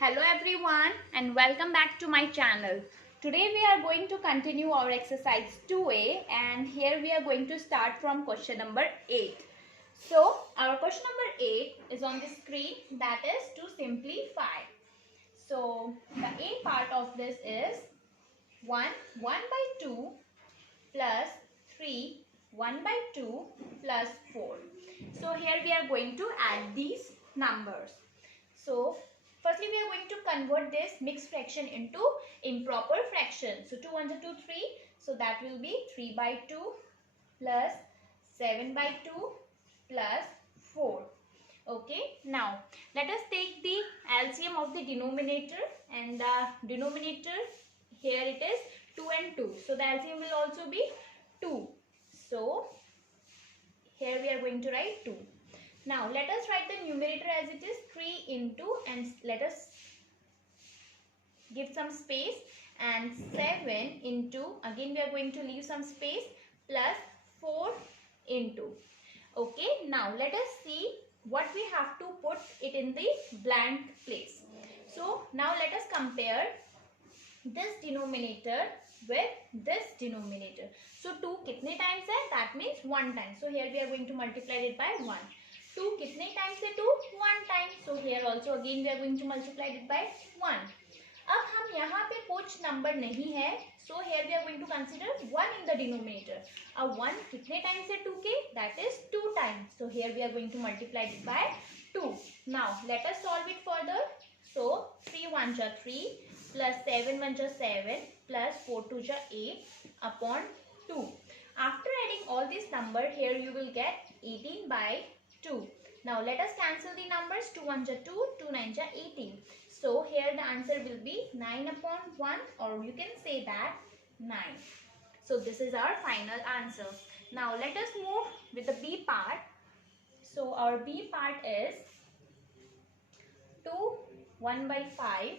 Hello everyone and welcome back to my channel. Today we are going to continue our exercise 2A and here we are going to start from question number 8. So our question number 8 is on the screen, that is to simplify. So the A part of this is 1 by 2 plus 3 1 by 2 plus 4. So here we are going to add these numbers. So firstly we are going to convert this mixed fraction into improper fraction. So 2 1 2 3. So that will be 3 by 2 plus 7 by 2 plus 4. Okay, now let us take the LCM of the denominator, and the denominator here it is 2 and 2. So the LCM will also be 2. So here we are going to write 2. Now let us write the numerator as it is 3 into, and let us give some space, and 7 into, again we are going to leave some space, plus 4 into. Okay, now let us see what we have to put it in the blank place. So now let us compare this denominator with this denominator. So 2 कितने times है? That means 1 time. So here we are going to multiply it by 1. 2 कितने times है? 2 1 time. So here also again we are going to multiply it by 1. अब हम यहाँ पे कुछ number नहीं है, so here we are going to consider 1 in the denominator. अब 1 कितने times है 2 के? That is 2 times. So here we are going to multiply it by 2. Now let us solve it further. So 3 1 जा 3 plus 7 1 जा 7 plus 4 2 जा 8 upon 2. After adding all this number, here you will get 18 by 2. Now let us cancel the numbers. 2 1 ja 2, 2 9 ja 18. So here the answer will be 9 upon 1, or you can say that 9. So this is our final answer. Now let us move with the B part. So our B part is 2 1 by 5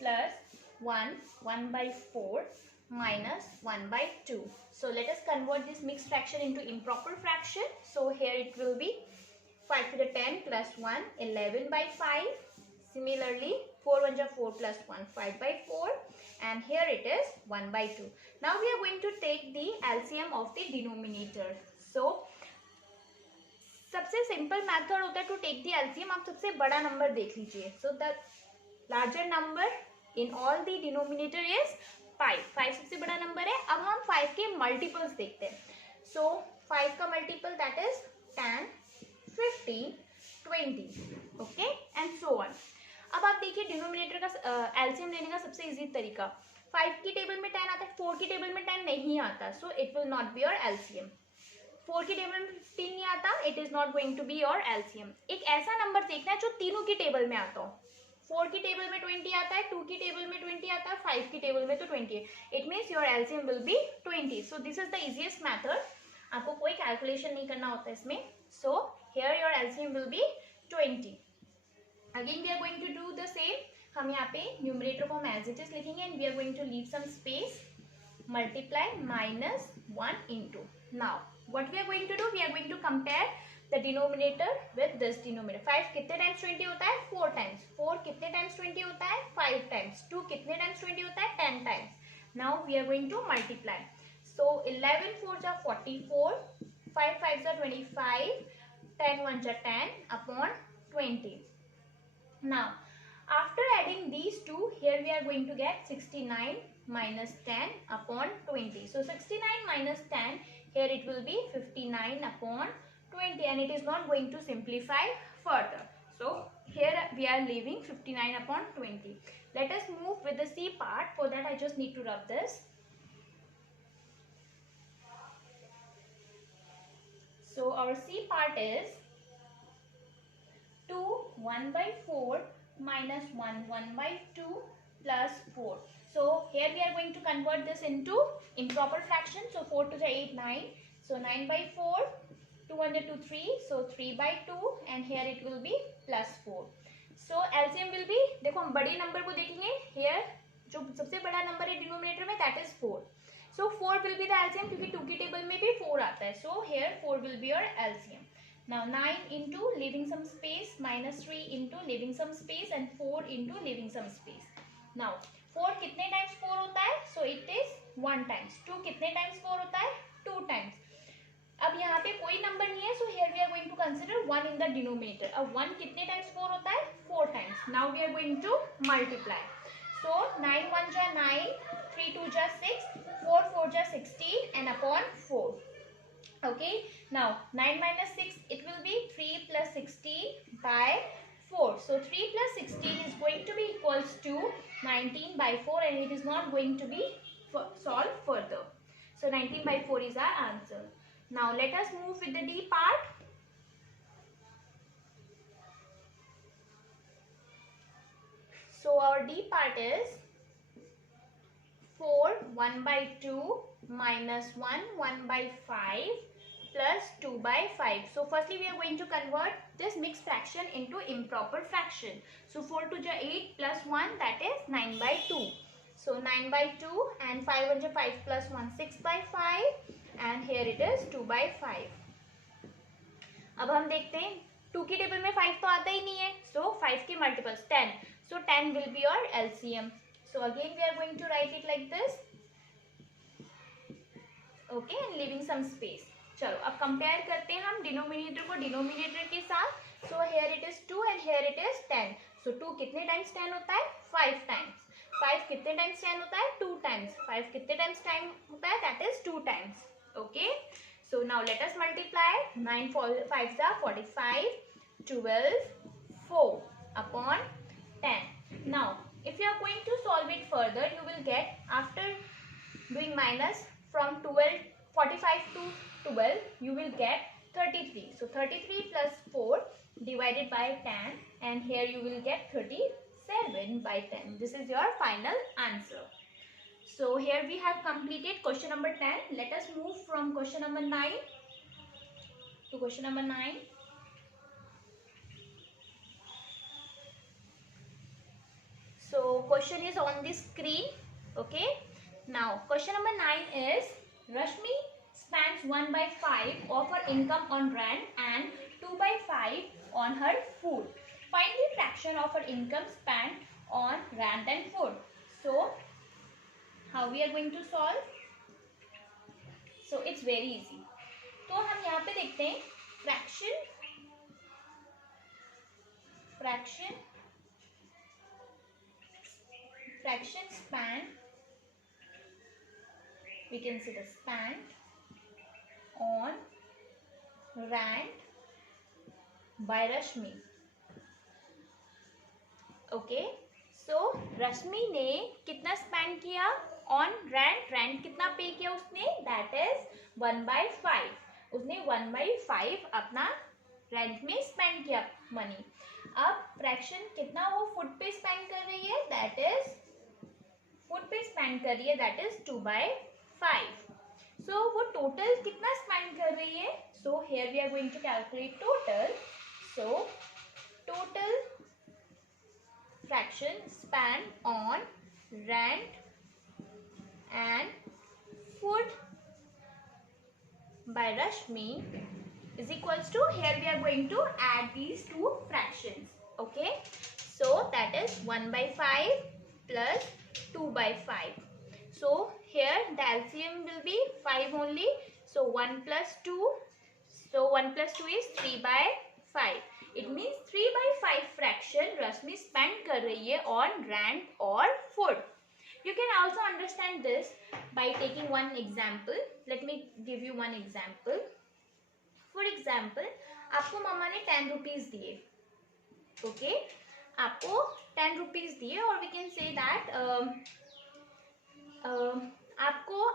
plus 1 by 4 minus 1 by 2. So let us convert this mixed fraction into improper fraction. So here it will be 5 to the 10 plus 1, 11 by 5. Similarly, 4 1 ja 4 plus 1, 5 by 4. And here it is 1 by 2. Now we are going to take the LCM of the denominator. So सबसे simple method होता है to take the LCM. आप सबसे बड़ा number देख लीजिए. So the larger number in all the denominator is 5. 5 सबसे बड़ा नंबर है. अब हम 5 के मल्टीपल्स देखते हैं. सो 5 का multiple that is 10 15 20. Okay and so on. अब आप देखिए डिनोमिनेटर का एलसीएम लेने का सबसे इजी तरीका. 5 की टेबल में 10 आता है, 4 की टेबल में 10 नहीं आता, so it will not be your LCM. 4 की टेबल में 15 नहीं आता, it is not going to be your LCM. एक ऐसा नंबर देखना है जो तीनों की टेबल में आता हो. 4 की टेबल में 20 आता है, 2 की टेबल में 20 आता है, 5 की टेबल में तो 20 है. It means your LCM will be 20. So this is the easiest method. आपको कोई कैलकुलेशन नहीं करना होता इसमें. So here your LCM will be 20. Again we are going to do the same. हम यहाँ पे न्यूमरेटर को हम एज इट इज लिखेंगे and we are going to leave some space, multiply minus 1 into. Now what we are going to do, we are going to compare the denominator with this denominator. 5 कितने times 20 होता है? 4 times. 4 कितने times 20 होता है? 5 times. 2 कितने times 20 होता है? 10 times. Now we are going to multiply. So 11 4 जा 44, 5 5 जा 25, 10 1 जा 10 upon 20. Now after adding these two, here we are going to get 69 minus 10 upon 20. So 69 minus 10, here it will be 59 upon 20, and it is not going to simplify further. So here we are leaving 59 upon 20. Let us move with the C part. For that I just need to rub this. So our C part is 2 1 by 4 minus 1 1 by 2 plus 4. So here we are going to convert this into improper fraction. So 4 to the 8 9. So 9 by 4, 2 1 to 3. So 3 by 2, and here it will be plus 4. So LCM will be, देखो हम बड़े number को देखेंगे. Here जो सबसे बड़ा number है denominator में that is 4. So 4 will be the LCM क्योंकि 2 की टेबल में भी 4 आता है. So here 4 will be your LCM. Now 9 into leaving some space, minus 3 into leaving some space and 4 into leaving some space. Now 4 कितने times 4 होता है? So it is 1 times. 2 कितने टाइम्स 4 होता है? 2 times. अब यहाँ पे कोई नंबर नहीं है, so here we are going to consider 1 in the denominator. अब 1 कितने टाइम्स 4 होता है? 4 times. Now we are going to multiply. So 9 1 जा 9, 3 2 जा 6, 4 4 जा 16 and upon 4. Okay. Now 9 minus 6, it will be 3 plus 16 by 4. So 3 plus 16 is going to be equals to 19 by 4 and it is not going to be solved further. So 19 by 4 is our answer. Now let us move with the D part. So our D part is 4 1 by 2 minus 1 1 by 5 plus 2 by 5. So firstly we are going to convert this mixed fraction into improper fraction. So 4 to the 8 plus 1, that is 9 by 2. So 9 by 2 and 5 1 5 plus 1 6 by 5 and here it is 2 by 5. अब हम देखते हैं 2 की table में 5 तो आता ही नहीं है, so 5 के multiples 10. So 10 will be your LCM. So again we are going to write it like this. Okay, and leaving some space. चलो अब कंपेयर करते हैं हम डिनोमिनेटर को डिनोमिनेटर के साथ. So here it is 2 and here it is 10. So 2 कितने times 10 होता है? 5 times. 5 कितने टाइम्स 10 होता है? 2 times. 5 कितने टाइम्स 10 होता है? That is 2 times. Okay. So now let us multiply. 9 5s are 45, 12, 4 upon 10. Now if you are going to solve it further, you will get, after doing minus from 45 to 12, you will get 33. So 33 plus 4 divided by 10 and here you will get 37 by 10. This is your final answer. So here we have completed question number 10. Let us move from question number 9 to question number 9. So question is on the screen. Okay. Now question number 9 is, Rashmi spends 1 by 5 of her income on rent and 2 by 5 on her food. Find the fraction of her income spent on rent and food. So how we are going to solve? So it's very easy. तो हम यहाँ पे देखते हैं fraction span. We can say the span on rent by Rashmi. Okay. So रश्मि ने कितना spend किया on rent? Rent कितना पे किया उसने? That is 1 by 5. उसने 1 by 5 अपना रेंट में स्पेंड किया मनी. अब फ्रैक्शन कितना वो फूड पे स्पेंड कर रही है? दैट इज फूड पे स्पेंड कर रही है, दैट इज 2 by 5. सो वो टोटल कितना स्पेंड कर रही है? So here we are going to calculate total. So total fraction spent on rent and food by Rashmi is equals to, here we are going to add these two fractions. Okay, so that is 1 by 5 plus 2 by 5. So here the LCM will be 5 only. So 1 plus 2. So 1 plus 2 is 3 by 5. It means 3 by 5 fraction Rashmi spend कर रही है on rent or food. You can also understand this by taking one example. Let me give you one example. For example, आपको मम्मा ने 10 rupees दिए. Okay, आपको 10 rupees दिए और we can say that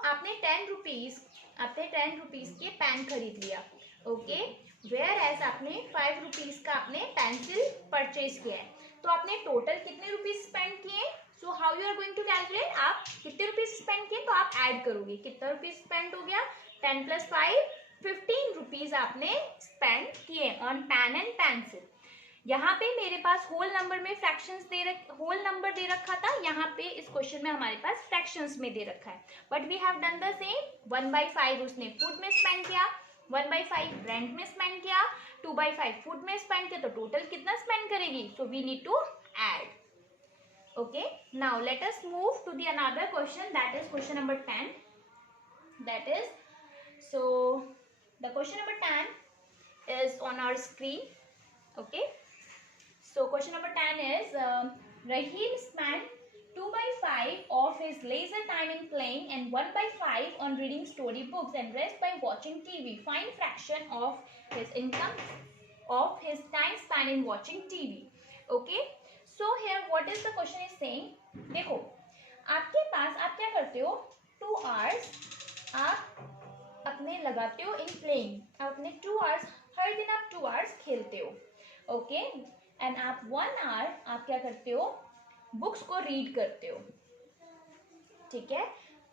आपने 10 rupees के पेन खरीद लिया. ओके, वेयर एज आपने 5 रुपीज का आपने पेंसिल परचेज किया है. तो आपने टोटल कितने रुपीज स्पेंड किए? So how you are going to calculate? आप कितने रुपीज स्पेंड किए तो आप ऐड करोगे. कितना रुपीज स्पेंड हो गया? 10 plus 5 15 रुपीज आपने स्पेंड किए ऑन पेन एंड पेंसिल. यहाँ पे मेरे पास होल नंबर में होल नंबर दे रखा था. यहाँ पे इस क्वेश्चन में हमारे पास फ्रैक्शंस में दे रखा है. But we have done the same. 1 by 5 उसने फूड में स्पेंड किया, 1/5 रेंट में स्पेंड किया, 2/5 फूड में स्पेंड किया, तो टोटल कितना स्पेंड करेगी? So we need to add. Okay, now let us move to the another question, that is question number 10. That is, so the question number 10 is on our screen. Okay, so question number 10 is Rahim spent 2/5 of his leisure time in playing and 1/5 on reading storybooks and rest by watching TV. Find fraction of his income of his time spent in watching TV. Okay, so here what is the question is saying, देखो आपके पास, आप क्या करते हो, 2 hours आप अपने लगाते हो इन प्लेइंग, आप अपने 2 hours हर दिन आप 2 hours खेलते हो. ओके, एंड आप 1 hour आप क्या करते हो, बुक्स को रीड करते हो. ठीक है,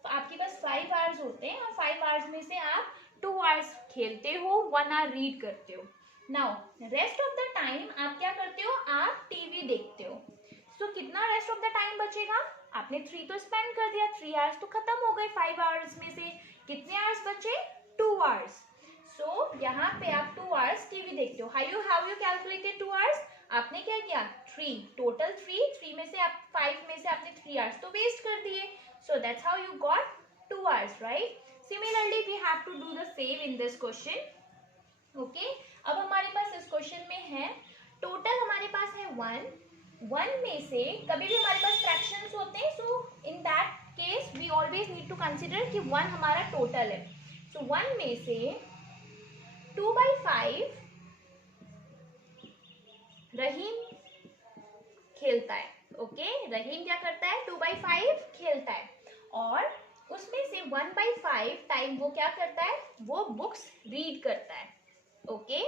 तो आपके पास 5 hours होते हैं और 5 hours में से आप 2 hours खेलते हो, 1 hour रीड करते हो. Now rest of the time आप क्या करते हो, आप टीवी देखते हो. सो कितना रेस्ट ऑफ द टाइम बचेगा, आपने 3 तो स्पेंड कर दिया, 3 hours तो खत्म हो गए 5 hours में से, कितने hours बचे, 2 hours. सो यहाँ पे आप 2 hours टीवी देखते हो. हाउ यू कैलकुलेटेड 2 hours, आपने क्या किया, 3 टोटल, 3 में से आप 5 में से आपने 3 hours तो वेस्ट कर दिए. So that's how you got 2 hours, right. Similarly we have to do the same in this question. Okay, अब हमारे पास इस क्वेश्चन में है टोटल, हमारे पास है 1 में से कभी भी हमारे पास फ्रैक्शंस होते हैं, so in that case we always need to consider कि 1 हमारा टोटल है. सो 1 में से 2/5 रहीम खेलता है. ओके, रहीम क्या करता है, 2/5 खेलता है, और उसमें से 1/5 टाइम वो क्या करता है, वो बुक्स रीड करता है. Okay,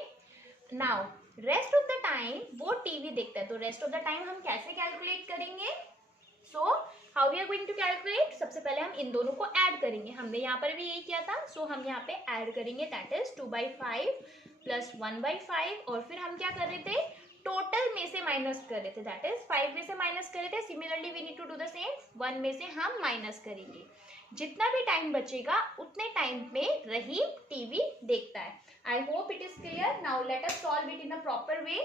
now rest of the time वो टीवी देखता है. तो रेस्ट ऑफ द टाइम हम कैसे कैलकुलेट करेंगे, so how we are going to calculate, सबसे पहले हम इन दोनों को ऐड करेंगे. हमने यहाँ पर भी यही किया था. सो हम यहाँ पे ऐड करेंगे, दैट इज 2/5 प्लस 1/5, और फिर हम क्या कर रहे थे, टोटल में से माइनस कर रहे थे, दैट इज 5 में से माइनस कर रहे थे. Similarly we need to do the same, 1 में से हम माइनस करेंगे. जितना भी टाइम बचेगा उतने टाइम में रहीम टीवी देखता है. I hope it is clear. Now let us solve it in a proper way.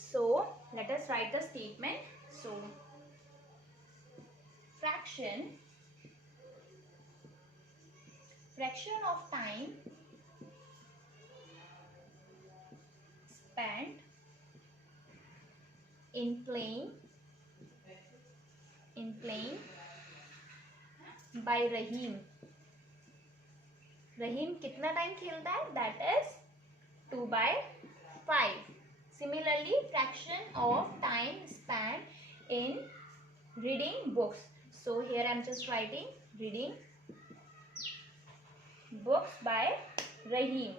So let us write the statement. So fraction of time spent in playing by रहीम. रहीम कितना time खेलता है, that is 2/5. Similarly fraction of time spend in reading books. So here I am just writing reading books by Rahim.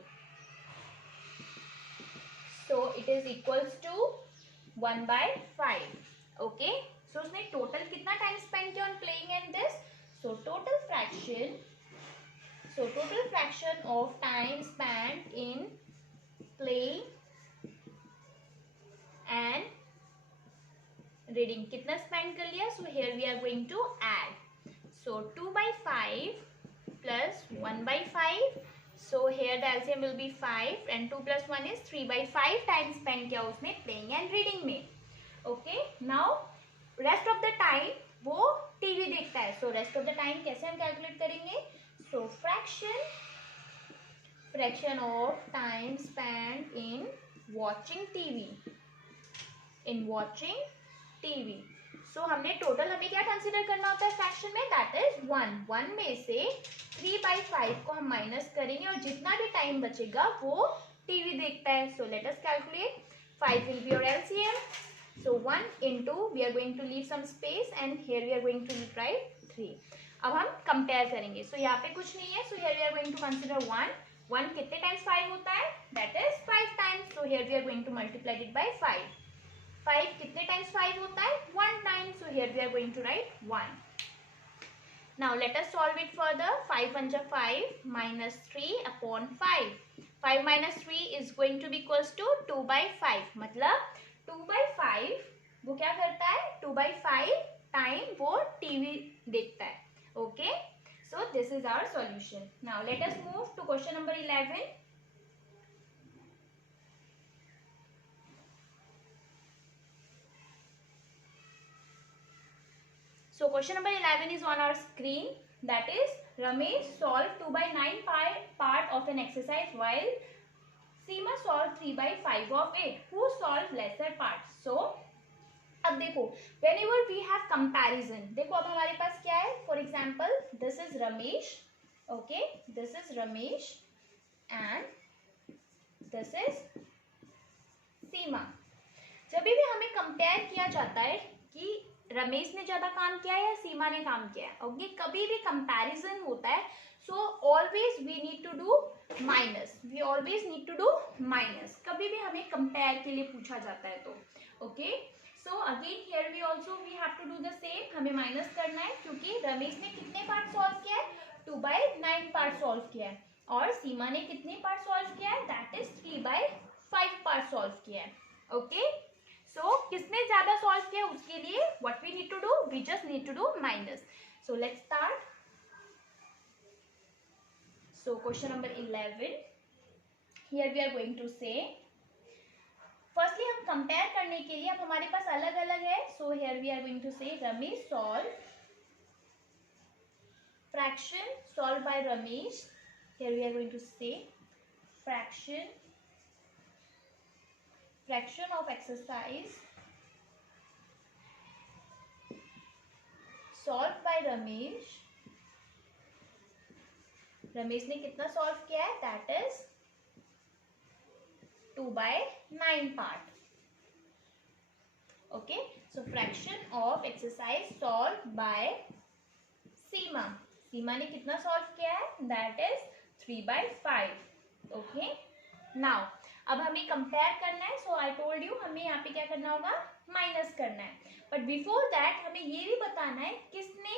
So it is equals to 1/5. Okay, so उसने total कितना time spend किया on playing and this. So total fraction of time spent in playing and reading कितना spend कर लिया. So here we are going to add. So 2/5 plus 1/5. So here the LCM will be 5 and 2 plus 1 is 3/5 time spend किया उसने playing and reading में. Okay, now rest of the time वो TV देखता है. So rest of the time कैसे हम calculate करेंगे, so fraction of time spend in watching TV. So हमने टोटल, हमें क्या कंसीडर करना होता है फ्रैक्शन में, दैट इज 1 में से 3/5 को हम माइनस करेंगे और जितना भी टाइम बचेगा वो टीवी देखता है. So let us calculate. 5 will be your LCM. So 1 into, we are going to leave some space and here we are going to write 3. अब हम कंपेयर करेंगे. So यहाँ पे कुछ नहीं है. So here we are going to consider 1 कितने times 5 होता है, that is 5 times. So here we are going to multiply it by 5. 5 कितने टाइम्स 5 होता है, 1 time. So here we are going to write 1. Now let us solve it further. 5 1 5 minus 3 upon 5. 5 minus 3 is going to be equals to 2/5. मतलब 2/5 वो क्या करता है, 2/5 time वो TV देखता है. Okay, this is our solution. Now let us move to question number 11. So question number 11 is on our screen. That is, Ramesh solved 2 by 9 part of an exercise while Seema solved 3 by 5 of it. Who solved lesser parts? So अब देखो, whenever we have comparison, देखो अब हमारे पास क्या है? For example, this is Ramesh, okay, this is Ramesh and this is Seema. जब भी हमें कंपेयर किया जाता है कि रमेश ने ज्यादा काम किया है या सीमा ने काम किया है, ओके, कभी भी कंपैरिजन होता है, so always we need to do minus, we always need to do minus, कभी भी हमें कंपेयर के लिए पूछा जाता है तो, okay. So again here we also we have to do the same, हमें माइनस करना है क्योंकि रमेश ने कितने पार्ट सॉल्व किया है? 2 by 9 पार्ट सॉल्व किया है, और सीमा ने कितने पार्ट सॉल्व किया है? That is 3 by 5 part solve किया है, ओके. So किसने ज्यादा सॉल्व किया उसके लिए what we need to do, we just need to do minus. So let's start. So question number 11, here we are going to say, firstly हम compare करने के लिए, अब हमारे पास अलग अलग है, so here we are going to say Ramesh solve fraction solved by Ramesh, here we are going to say fraction of exercise solved by Ramesh. Ramesh ने कितना सॉल्व किया है? That is 2 by 9 part, okay. So fraction of exercise solve by Seema, Seema ने कितना solve किया है? That is 3 by 5, okay. Now अब हमें कंपेयर करना है, सो आई टोल्ड यू हमें यहाँ पे क्या करना होगा? माइनस करना है. बट बिफोर दैट हमें ये भी बताना है किसने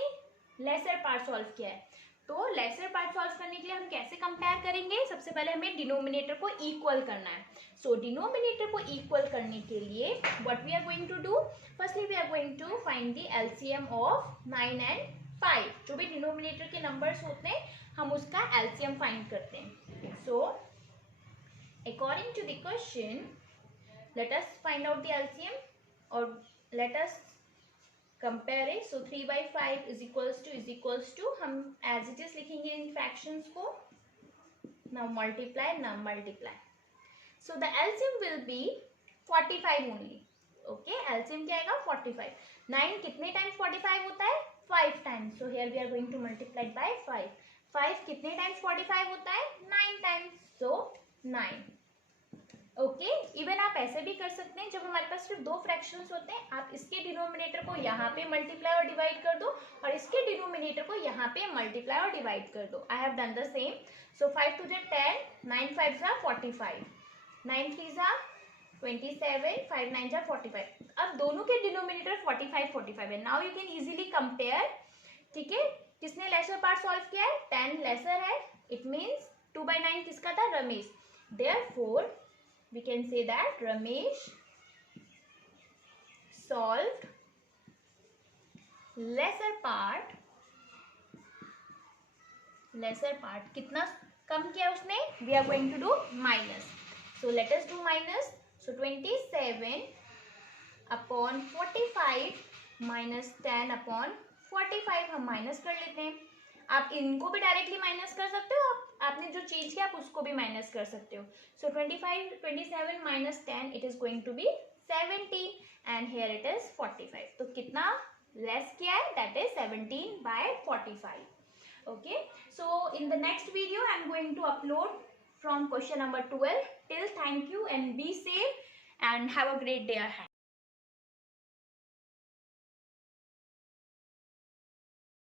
लेसर पार्ट सॉल्व किया है. तो लेसर पार्ट सॉल्व करने के लिए हम कैसे कंपेयर करेंगे? सबसे पहले हमें डिनोमिनेटर को इक्वल करना है. सो डिनोमिनेटर को इक्वल करने के लिए what we are going to do, firstly we are going to find the LCM of 9 and 5. जो भी डिनोमिनेटर के नंबर्स होते हैं हम उसका एलसीएम फाइंड करते हैं. सो according to the question, let us find out the LCM or let us compare it. So 3 by 5 is equals to हम as it is लिखेंगे इन fractions को. Now multiply. So the LCM will be 45 only. Okay, LCM क्या आएगा? 45. 9 कितने times 45 होता है? 5 times. So here we are going to multiply by 5. 5 कितने times 45 होता है? 9 times. So 9. ओके. इवन आप ऐसे भी कर सकते हैं, जब हमारे पास सिर्फ दो फ्रैक्शंस होते हैं, आप इसके डिनोमिनेटर को यहाँ पे मल्टीप्लाई और डिवाइड कर दो और इसके डिनोमिनेटर को यहाँ पे मल्टीप्लाई और डिवाइड कर दो. I have done the same. So 5 to the 10, 9 5s are 45, 9 3s are 27, 5 9s are 45. अब दोनों के डिनोमिनेटर 45 है. Now you can easily compare. ठीक है, किसने लेसर पार्ट सॉल्व किया है? 10 लेसर है. इट मीन्स 2 by 9 किसका था? Ramesh. Therefore we can say that Ramesh solved lesser part. कितना कम किया उसने? We are going to do minus. So let us do minus. So 27 upon 45 minus 10 upon 45 हम minus कर लेते हैं. आप इनको भी डायरेक्टली माइनस कर सकते हो, आपने जो चेंज किया आप उसको भी माइनस कर सकते हो. So 27 minus 10 it is going to be 17 and here it is 45. तो कितना लेस किया है? That is 17 by 45. Okay. So in the next video I am going to upload from question number 12. Till, thank you and be safe and have a great day ahead.